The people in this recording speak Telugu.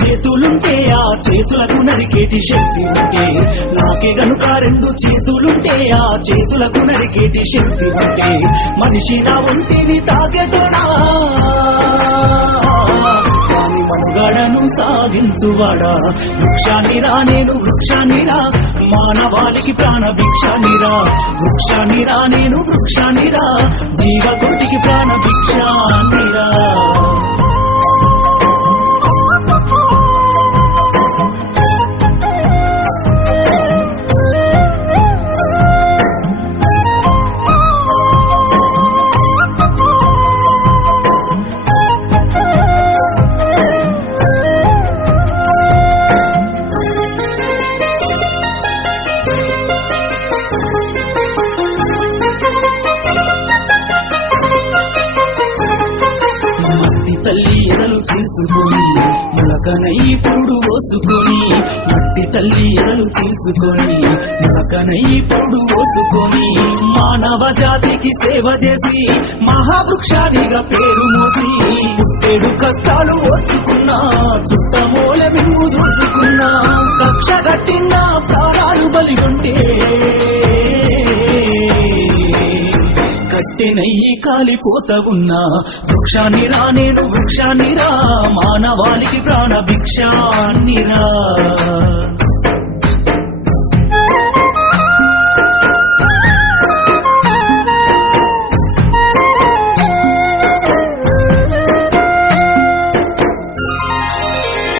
చేతులుంటే ఆ చేతులకు నరికేటి శక్తి ఉంటే, నాకే గనుక రెండు చేతులుంటే ఆ చేతులకు నరికేటి శక్తి ఉంటే, మనిషి నా ఒంటిని తాకెటోనా కాని మనుగడను సాగించువాడా. వృక్షాన్నిరా నేను వృక్షాన్నిరా, మానవాళికి ప్రాణ భిక్షాన్నిరా. వృక్షాన్నిరా నేను వృక్షాన్నిరా, జీవకోటికి ప్రాణ భిక్షాన్నిరా. తల్లి ఎదలు చేసుకొని మొలకనై పురుడు పోసుకొని, మట్టి తల్లి ఎదలు చేసుకొని మొలకనై పురుడు పోసుకొని, మానవ జాతికి సేవ చేసి మహావృక్షానిగా పేరు మోసి, పుట్టేడు కష్టాలు ఓర్చుకున్నా చుట్టమూల మింగు చూసుకున్నా, కక్ష కట్టిన ప్రాణాలు బలిగొంటే కట్టెనయ్యి కాలిపోత ఉన్నా. వృక్షాన్నిరా నేను వృక్షాన్నిరా, మానవాళికి ప్రాణ భిక్షాన్నిరా.